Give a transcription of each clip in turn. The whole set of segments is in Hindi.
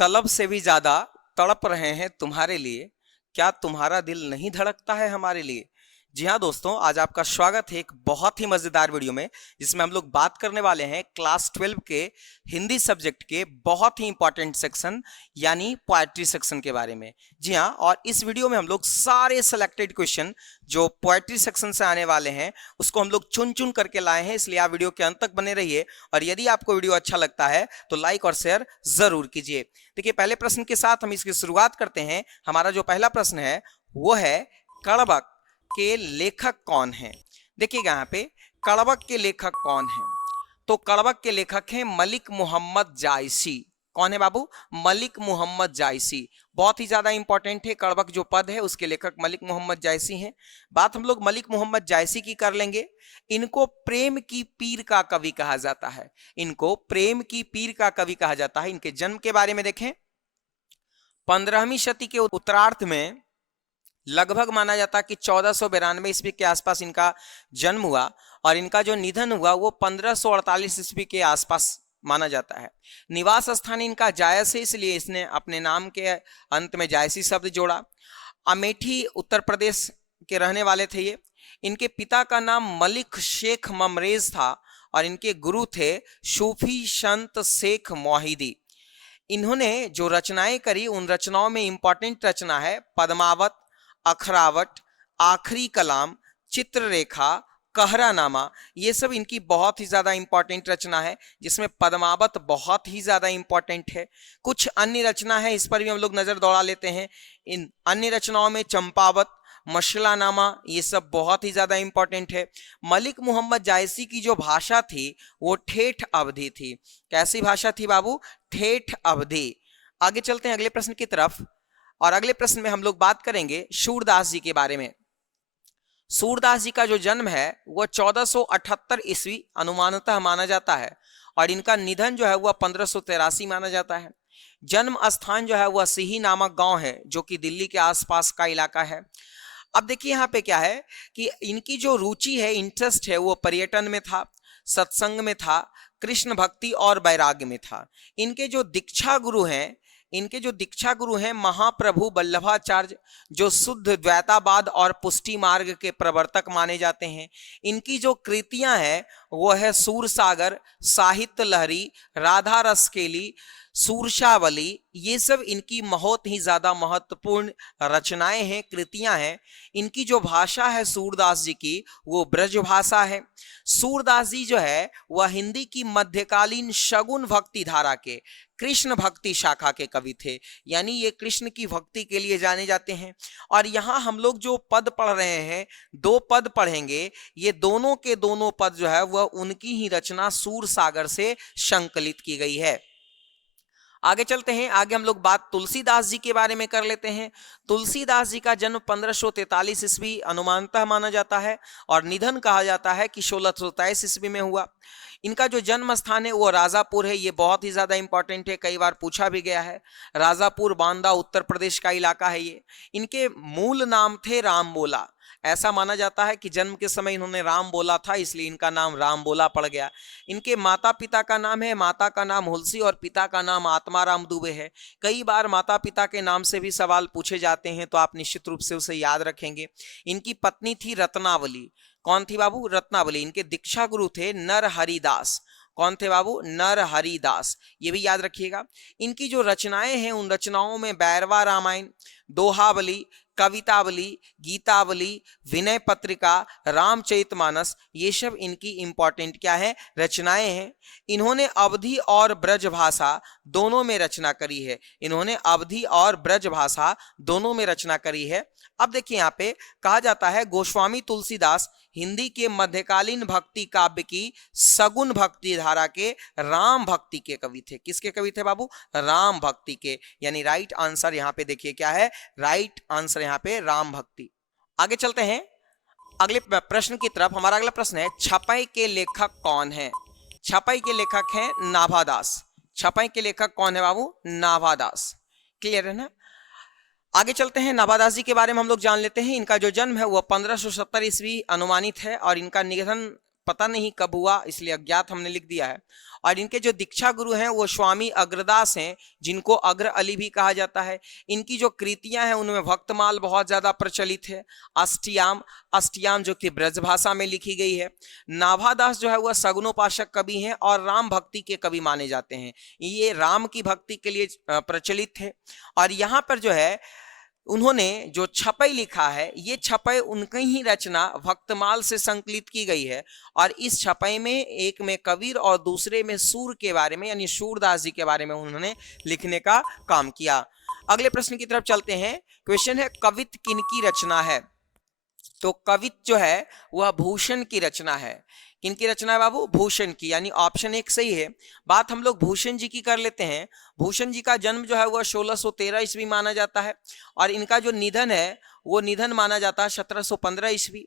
तलब से भी ज्यादा तड़प रहे हैं तुम्हारे लिए, क्या तुम्हारा दिल नहीं धड़कता है हमारे लिए। जी हाँ दोस्तों, आज आपका स्वागत है एक बहुत ही मजेदार वीडियो में, जिसमें हम लोग बात करने वाले हैं क्लास 12 के हिंदी सब्जेक्ट के बहुत ही इंपॉर्टेंट सेक्शन यानी पोएट्री सेक्शन के बारे में। जी हाँ, और इस वीडियो में हम लोग सारे सेलेक्टेड क्वेश्चन जो पोएट्री सेक्शन से आने वाले हैं उसको हम लोग चुन चुन करके लाए हैं, इसलिए आप वीडियो के अंत तक बने रहिए। और यदि आपको वीडियो अच्छा लगता है तो लाइक और शेयर जरूर कीजिए। देखिए, पहले प्रश्न के साथ हम इसकी शुरुआत करते हैं। हमारा जो पहला प्रश्न है वो है, कड़बक के लेखक कौन हैं। देखिएगा यहाँ पे, कड़बक के लेखक कौन हैं। तो कड़बक के लेखक हैं मलिक मोहम्मद जायसी। कौन है बाबू? मलिक मोहम्मद जायसी। बहुत ही ज्यादा इंपॉर्टेंट है, कड़बक जो पद है उसके लेखक मलिक मोहम्मद जायसी हैं। बात हम लोग मलिक मोहम्मद जायसी की कर लेंगे। इनको प्रेम की पीर का कवि कहा जाता है। इनको प्रेम की पीर का कवि कहा जाता है। इनके जन्म के बारे में देखें, 15वीं शती के उत्तरार्ध में लगभग माना जाता है कि 1492 ईस्वी के आसपास इनका जन्म हुआ, और इनका जो निधन हुआ वो 1548 ईस्वी के आसपास माना जाता है। निवास स्थान इनका जायस है, इसलिए इसने अपने नाम के अंत में जायसी शब्द जोड़ा। अमेठी उत्तर प्रदेश के रहने वाले थे ये। इनके पिता का नाम मलिक शेख ममरेज था, और इनके गुरु थे सूफी संत शेख मोहिदी। इन्होंने जो रचनाएं करी उन रचनाओं में इंपॉर्टेंट रचना है पद्मावत, अखरावट, आखिरी कलाम, चित्ररेखा, कहरानामा। ये सब इनकी बहुत ही ज्यादा इंपॉर्टेंट रचना है, जिसमें पद्मावत बहुत ही ज्यादा इंपॉर्टेंट है। कुछ अन्य रचना है, इस पर भी हम लोग नजर दौड़ा लेते हैं। इन अन्य रचनाओं में चंपावत, मशलानामा, ये सब बहुत ही ज्यादा इंपॉर्टेंट है। मलिक मोहम्मद जायसी की जो भाषा थी वो ठेठ अवधी थी। कैसी भाषा थी बाबू? ठेठ अवधी। आगे चलते हैं अगले प्रश्न की तरफ, और अगले प्रश्न में हम लोग बात करेंगे सूरदास जी के बारे में। सूरदास जी का जो जन्म है वह 1478 ईस्वी अनुमानतः माना जाता है, और इनका निधन जो है वह 1583 माना जाता है। जन्म स्थान जो है वह सिही नामक गांव है, जो कि दिल्ली के आसपास का इलाका है। अब देखिए यहाँ पे क्या है कि इनकी जो रुचि है, इंटरेस्ट है, वो पर्यटन में था, सत्संग में था, कृष्ण भक्ति और वैराग्य में था। इनके जो दीक्षा गुरु हैं महाप्रभु वल्लभाचार्य, जो शुद्ध द्वैतावाद और पुष्टि मार्ग के प्रवर्तक माने जाते हैं। इनकी जो कृतियां हैं वो है सूरसागर, साहित्य लहरी, राधा रसकेली, सूरशावली। ये सब इनकी बहुत ही ज्यादा महत्वपूर्ण रचनाएं हैं, कृतियां हैं। इनकी जो भाषा है सूरदास जी की वो ब्रज भाषा है। सूरदास जी जो है वह हिंदी की मध्यकालीन शगुन भक्ति धारा के कृष्ण भक्ति शाखा के कवि थे, यानी ये कृष्ण की भक्ति के लिए जाने जाते हैं। और यहाँ हम लोग जो पद पढ़ रहे हैं, 2 पद पढ़ेंगे, ये दोनों के दोनों पद जो है वह उनकी ही रचना सूरसागर से संकलित की गई है। आगे चलते हैं, आगे हम लोग बात तुलसीदास जी के बारे में कर लेते हैं। तुलसीदास जी का जन्म 1543 ईस्वी अनुमानतः माना जाता है, और निधन कहा जाता है कि 1623 ईस्वी में हुआ। इनका जो जन्म स्थान है वो राजापुर है। ये बहुत ही ज्यादा इंपॉर्टेंट है, कई बार पूछा भी गया है। राजापुर बांदा उत्तर प्रदेश का इलाका है ये। इनके मूल नाम थे राम बोला। ऐसा माना जाता है कि जन्म के समय इन्होंने राम बोला था, इसलिए इनका नाम राम बोला पड़ गया। इनके माता पिता का नाम है, माता का नाम हुलसी और पिता का नाम आत्माराम दुबे है। कई बार माता पिता के नाम से भी सवाल पूछे जाते हैं, तो आप निश्चित रूप से उसे याद रखेंगे। इनकी पत्नी थी रत्नावली। कौन थी बाबू? रत्नावली। इनके दीक्षा गुरु थे नर हरिदास। कौन थे बाबू? नर हरिदास। ये भी याद रखिएगा। इनकी जो रचनाएं हैं उन रचनाओं में बैरवा रामायण, दोहावली, कवितावली, गीतावली, विनय पत्रिका, रामचरितमानस, ये सब इनकी इंपॉर्टेंट क्या है? रचनाएं हैं। इन्होंने अवधी और ब्रज भाषा दोनों में रचना करी है। इन्होंने अवधी और ब्रज भाषा दोनों में रचना करी है। अब देखिए, यहाँ पे कहा जाता है गोस्वामी तुलसीदास हिंदी के मध्यकालीन भक्ति काव्य की सगुन भक्ति धारा के राम भक्ति के कवि थे। किसके कवि थे बाबू? राम भक्ति के। यानी राइट आंसर यहाँ पे देखिए क्या है? राइट आंसर यहाँ पे राम भक्ति। आगे चलते हैं अगले प्रश्न की तरफ। हमारा अगला प्रश्न है, छपाई के लेखक कौन है? छपाई के लेखक हैं नाभादास। छपाई के लेखक कौन है बाबू? नाभादास। क्लियर है ना? आगे चलते हैं, नाभादास जी के बारे में हम लोग जान लेते हैं। इनका जो जन्म है वह 1570 ईस्वी अनुमानित है, और इनका निधन पता नहीं कब हुआ, इसलिए अज्ञात हमने लिख दिया है। और इनके जो दीक्षा गुरु हैं वो स्वामी अग्रदास हैं, जिनको अग्र अली भी कहा जाता है। इनकी जो कृतियां हैं उनमें भक्तमाल बहुत ज्यादा प्रचलित है, अष्टयाम, अष्टयाम जो कि ब्रज भाषा में लिखी गई है। नाभादास जो है वह सगुनोपासक कवि हैं और राम भक्ति के कवि माने जाते हैं, ये राम की भक्ति के लिए प्रचलित थे। और यहाँ पर जो है उन्होंने जो छपई लिखा है, ये छपई उनकी ही रचना भक्तमाल से संकलित की गई है। और इस छपई में एक में कबीर और दूसरे में सूर के बारे में यानी सूरदास जी के बारे में उन्होंने लिखने का काम किया। अगले प्रश्न की तरफ चलते हैं। क्वेश्चन है कवित किनकी रचना है? तो कवित जो है वह भूषण की रचना है। किनकी रचना है बाबू? भूषण की, यानी ऑप्शन 1 सही है। बात हम लोग भूषण जी की कर लेते हैं। भूषण जी का जन्म जो है वह 1613 ईस्वी माना जाता है और इनका जो निधन है वो निधन माना जाता है 1715 ईस्वी।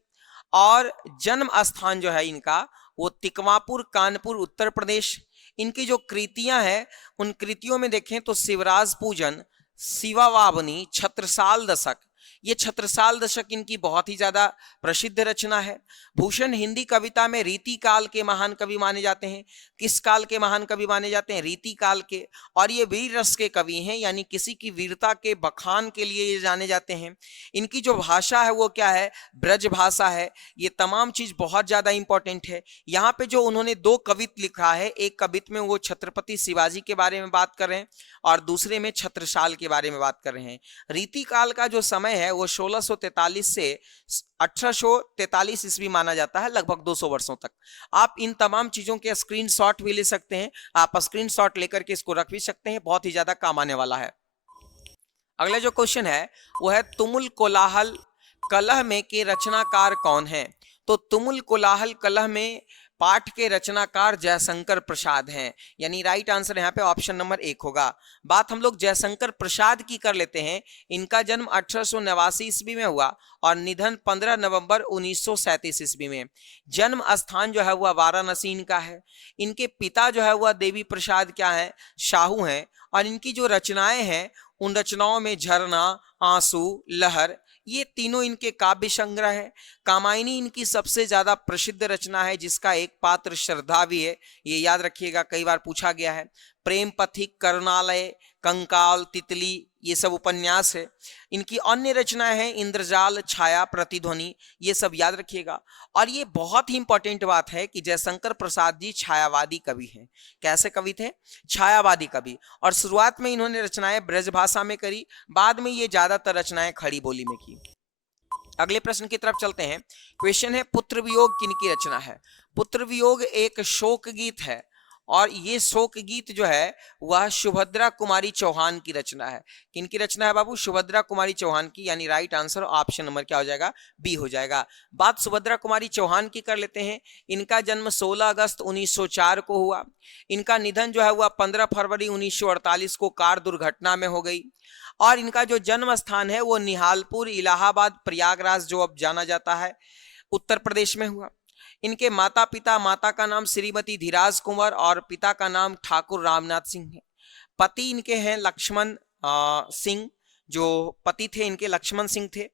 और जन्म स्थान जो है इनका वो तिकवापुर, कानपुर, उत्तर प्रदेश। इनकी जो कृतियां हैं उन कृतियों में देखें तो शिवराज पूजन, शिवावावनी, छत्रसाल दशक, ये छत्रसाल दशक इनकी बहुत ही ज्यादा प्रसिद्ध रचना है। भूषण हिंदी कविता में रीति काल के महान कवि माने जाते हैं। किस काल के महान कवि माने जाते हैं? रीति काल के। और ये वीर रस के कवि हैं, यानी किसी की वीरता के बखान के लिए ये जाने जाते हैं। इनकी जो भाषा है वो क्या है? ब्रज भाषा है। ये तमाम चीज बहुत ज्यादा इंपॉर्टेंट है। यहाँ पे जो उन्होंने 2 कवित लिखा है, एक कवित में वो छत्रपति शिवाजी के बारे में बात कर रहे हैं और दूसरे में छत्रसाल के बारे में बात कर रहे हैं। रीति काल का जो समय है वो 1643 से 1843 ईस्वी माना जाता है, लगभग 200 वर्षों तक। आप इन तमाम चीजों के स्क्रीनशॉट भी ले सकते हैं, आप स्क्रीनशॉट लेकर के इसको रख भी सकते हैं, बहुत ही ज्यादा काम आने वाला है। अगला जो क्वेश्चन है वो है तुमुल कोलाहल कलह में के रचनाकार कौन है? तो तुमुल कोलाहल कलह में पाठ के रचनाकार जयशंकर प्रसाद हैं, यानी राइट आंसर यहाँ पे ऑप्शन नंबर 1 होगा। बात हम लोग जयशंकर प्रसाद की कर लेते हैं। इनका जन्म 1889 ईस्वी में हुआ और निधन 15 नवंबर 1937 ईस्वी में। जन्म स्थान जो है वह वाराणसी इनका है। इनके पिता जो है वह देवी प्रसाद क्या है? शाहू हैं। और इनकी जो रचनाएं हैं उन रचनाओं में झरना, आंसू, लहर, ये तीनों इनके काव्य संग्रह है। कामायनी इनकी सबसे ज्यादा प्रसिद्ध रचना है जिसका एक पात्र श्रद्धा भी है, ये याद रखिएगा, कई बार पूछा गया है। प्रेम पथिक, करुणालय, कंकाल, तितली, ये सब उपन्यास है। इनकी अन्य रचनाएं हैं इंद्रजाल, छाया, प्रतिध्वनि, ये सब याद रखिएगा। और ये बहुत ही इंपॉर्टेंट बात है कि जयशंकर प्रसाद जी छायावादी कवि हैं। कैसे कवि थे? छायावादी कवि। और शुरुआत में इन्होंने रचनाएं ब्रज भाषा में करी, बाद में ये ज्यादातर रचनाएं खड़ी बोली में की। अगले प्रश्न की तरफ चलते हैं। क्वेश्चन है पुत्र वियोग किनकी रचना है? पुत्र वियोग एक शोक गीत है और ये शोक गीत जो है वह सुभद्रा कुमारी चौहान की रचना है। किनकी रचना है बाबू? सुभद्रा कुमारी चौहान की, यानी राइट आंसर ऑप्शन नंबर क्या हो जाएगा? बी हो जाएगा। बात सुभद्रा कुमारी चौहान की कर लेते हैं। इनका जन्म 16 अगस्त 1904 को हुआ। इनका निधन जो है वह 15 फरवरी 1948 को कार दुर्घटना में हो गई। और इनका जो जन्म स्थान है वो निहालपुर, इलाहाबाद, प्रयागराज जो अब जाना जाता है, उत्तर प्रदेश में हुआ। इनके माता पिता, माता का नाम श्रीमती धीराज कुंवर और पिता का नाम ठाकुर रामनाथ सिंह है। पति इनके हैं लक्ष्मण सिंह, जो पति थे इनके लक्ष्मण सिंह थे।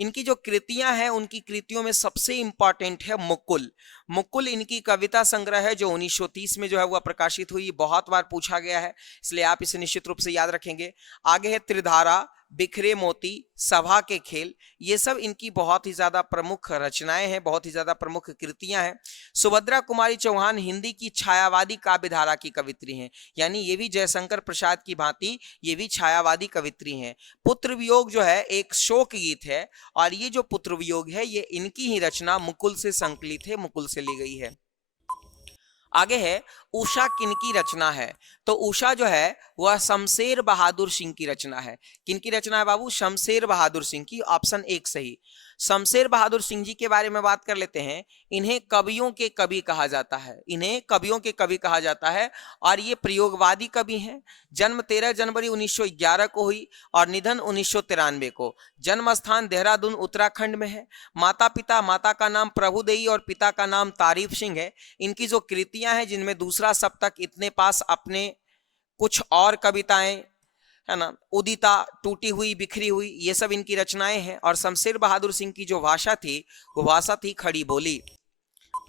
इनकी जो कृतियां हैं उनकी कृतियों में सबसे इंपॉर्टेंट है मुकुल। मुकुल इनकी कविता संग्रह है जो 1930 में जो है वह प्रकाशित हुई, बहुत बार पूछा गया है, इसलिए आप इसे निश्चित रूप से याद रखेंगे। आगे है त्रिधारा, बिखरे मोती, सभा के खेल, ये सब इनकी बहुत ही ज्यादा प्रमुख रचनाएं हैं, बहुत ही ज्यादा प्रमुख कृतियां हैं। सुभद्रा कुमारी चौहान हिंदी की छायावादी काव्यधारा की कवित्री हैं, यानी ये भी जयशंकर प्रसाद की भांति ये भी छायावादी कवित्री हैं। पुत्र वियोग जो है एक शोक गीत है और ये जो पुत्र वियोग है ये इनकी ही रचना मुकुल से संकलित है, मुकुल से ली गई है। आगे है उषा किनकी रचना है? तो उषा जो है वह शमशेर बहादुर सिंह की रचना है। किनकी रचना है बाबू? शमशेर बहादुर सिंह की, ऑप्शन 1 सही। शमशेर बहादुर सिंह जी के बारे में बात कर लेते हैं। इन्हें कवियों के कवि कहा जाता है, इन्हें कवियों के कवि कहा जाता है और ये प्रयोगवादी कवि हैं। जन्म 13 जनवरी 1911 को हुई और निधन 1993 को। जन्म स्थान देहरादून, उत्तराखंड में है। माता पिता, माता का नाम प्रभुदेई और पिता का नाम तारीफ सिंह है। इनकी जो कृतियां हैं जिनमें दूसरा सप्तक, इतने पास अपने, कुछ और कविताएं है ना, उदिता, टूटी हुई, बिखरी हुई, ये सब इनकी रचनाएं हैं। और शमशेर बहादुर सिंह की जो भाषा थी वो भाषा थी खड़ी बोली।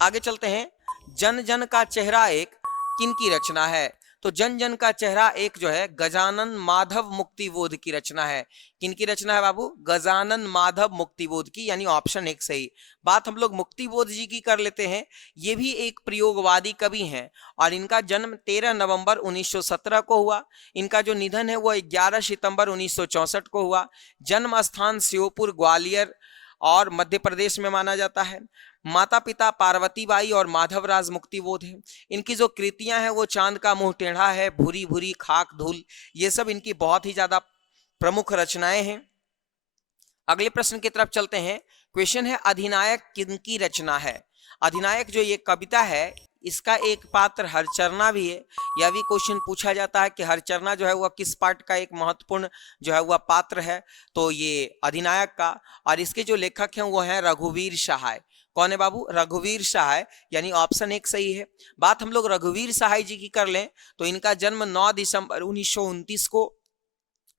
आगे चलते हैं, जन जन का चेहरा एक किनकी रचना है? तो जन जन का चेहरा एक जो है गजानन माधव मुक्तिबोध की रचना है। किनकी रचना है बाबू? गजानन माधव मुक्तिबोध की, यानी ऑप्शन एक सही। बात हम लोग मुक्तिबोध जी की कर लेते हैं। ये भी एक प्रयोगवादी कवि हैं और इनका जन्म 13 नवंबर 1917 को हुआ। इनका जो निधन है वो 11 सितंबर 1964 को हुआ। जन्म स्थान श्योपुर ग्वालियर और मध्य प्रदेश में माना जाता है। माता पिता पार्वतीबाई और माधवराज मुक्तिबोध हैं। इनकी जो कृतियां हैं वो चांद का मुंह टेढ़ा है, भूरी भूरी खाक धूल, ये सब इनकी बहुत ही ज्यादा प्रमुख रचनाएं हैं। अगले प्रश्न की तरफ चलते हैं। क्वेश्चन है, अधिनायक किनकी रचना है? अधिनायक जो ये कविता है, इसका एक पात्र हरचरना भी है। यह भी क्वेश्चन पूछा जाता है कि हरचरना जो है वह किस पार्ट का एक महत्वपूर्ण जो है वह पात्र है? तो ये अधिनायक का। और इसके जो लेखक हैं वो हैं रघुवीर सहाय। कौन है बाबू? रघुवीर सहाय, यानी ऑप्शन एक सही है। बात हम लोग रघुवीर सहाय जी की कर लें तो इनका जन्म 9 दिसंबर 1929 को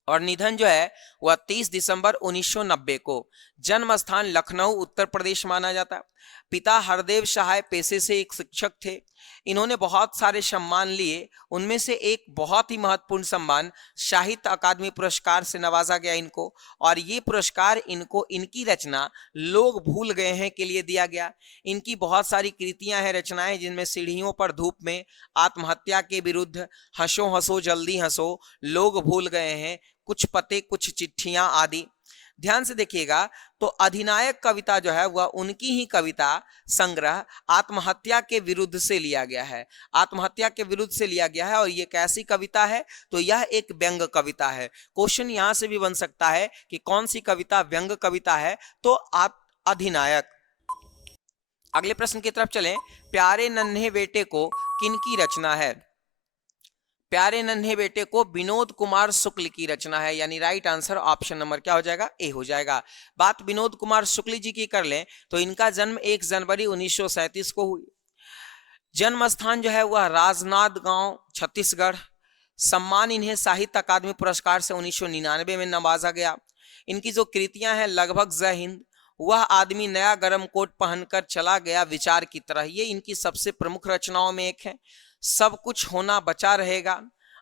और निधन जो है वह 30 दिसंबर 1990 को। जन्म स्थान लखनऊ उत्तर प्रदेश माना जाता है। पिता हरदेव सहाय पेशे से एक शिक्षक थे। इन्होंने बहुत सारे सम्मान लिए, उनमें से एक बहुत ही महत्वपूर्ण सम्मान साहित्य अकादमी पुरस्कार से नवाजा गया इनको। और ये पुरस्कार इनको इनकी रचना लोग भूल गए हैं के लिए दिया गया। इनकी बहुत सारी कृतियां हैं, रचनाएं, जिनमें सीढ़ियों पर धूप में, आत्महत्या के विरुद्ध, हंसो हंसो जल्दी हंसो, लोग भूल गए हैं, कुछ पते कुछ चिट्ठियां आदि। ध्यान से देखिएगा तो अधिनायक कविता जो है वह उनकी ही कविता संग्रह आत्महत्या के विरुद्ध से लिया गया है। आत्महत्या के विरुद्ध से लिया गया है और ये कैसी कविता है? तो यह एक व्यंग कविता है। क्वेश्चन यहां से भी बन सकता है कि कौन सी कविता व्यंग कविता है? तो अधिनायक। अगले प्रश्न की तरफ चलें। प्यारे नन्हे बेटे को किनकी रचना है? प्यारे नन्हे बेटे को विनोद कुमार शुक्ल की रचना है, यानी राइट आंसर ऑप्शन नंबर क्या हो जाएगा? ए हो जाएगा। बात विनोद कुमार शुक्ल जी की कर लें तो इनका जन्म 1 जनवरी 1937 को हुई। जन्म स्थान जो है वह राजनांद गांव छत्तीसगढ़। सम्मान इन्हें साहित्य अकादमी पुरस्कार से 1999 में नवाजा गया। इनकी जो कृतियां हैं, लगभग जय हिंद, वह आदमी नया गरम कोट पहनकर चला गया विचार की तरह, ये इनकी सबसे प्रमुख रचनाओं में एक है। सब कुछ होना बचा रहेगा,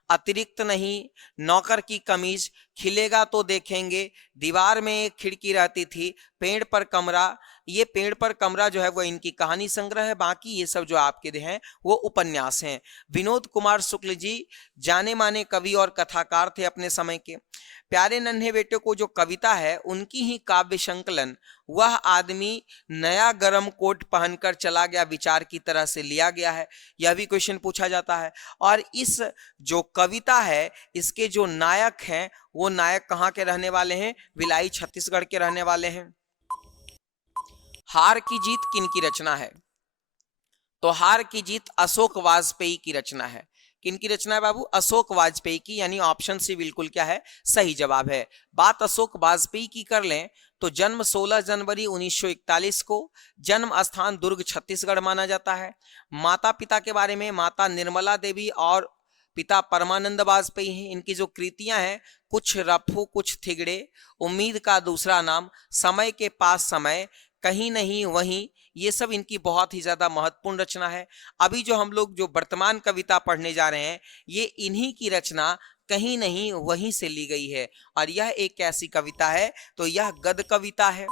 अतिरिक्त नहीं, नौकर की कमीज, खिलेगा तो देखेंगे, दीवार में एक खिड़की रहती थी, पेड़ पर कमरा। ये पेड़ पर कमरा जो है वो इनकी कहानी संग्रह है। बाकी ये सब जो आपके हैं वो उपन्यास हैं। विनोद कुमार शुक्ल जी जाने माने कवि और कथाकार थे अपने समय के। प्यारे नन्हे बेटे को जो कविता है उनकी ही काव्य संकलन वह आदमी नया गरम कोट पहनकर चला गया विचार की तरह से लिया गया है। यह भी क्वेश्चन पूछा जाता है। और इस जो कविता है इसके जो नायक हैं वो नायक कहाँ के रहने वाले हैं? भिलाई छत्तीसगढ़ के रहने वाले हैं। हार की जीत किनकी रचना है? तो हार की जीत अशोक वाजपेयी की रचना है। किनकी रचना है बाबू? अशोक वाजपेयी की, यानी ऑप्शन सी बिल्कुल क्या है? सही जवाब है। बात अशोक वाजपेयी की कर लें तो जन्म 16 जनवरी 1941 को। जन्म स्थान दुर्ग छत्तीसगढ़ माना जाता है। माता पिता के बारे में, माता निर्मला देवी और पिता परमानंद वाजपेयी हैं। इनकी जो कृतियां हैं, कुछ रफू कुछ थिगड़े, उम्मीद का दूसरा नाम, समय के पास समय, कहीं नहीं वहीं, ये सब इनकी बहुत ही ज्यादा महत्वपूर्ण रचना है। अभी जो हम लोग जो वर्तमान कविता पढ़ने जा रहे हैं ये इन्हीं की रचना कहीं नहीं वहीं से ली गई है। और यह एक कैसी कविता है? तो यह गद्य कविता है।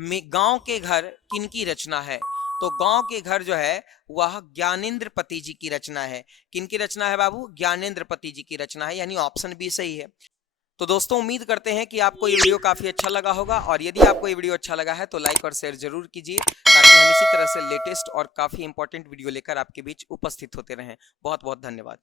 गांव के घर किनकी रचना है? तो गांव के घर जो है वह ज्ञानेंद्र पति जी की रचना है। किनकी रचना है बाबू? ज्ञानेंद्र पति जी की रचना है, यानी ऑप्शन बी सही है। तो दोस्तों उम्मीद करते हैं कि आपको ये वीडियो काफी अच्छा लगा होगा और यदि आपको ये वीडियो अच्छा लगा है तो लाइक और शेयर जरूर कीजिए ताकि हम इसी तरह से लेटेस्ट और काफी इंपॉर्टेंट वीडियो लेकर आपके बीच उपस्थित होते रहें। बहुत बहुत धन्यवाद।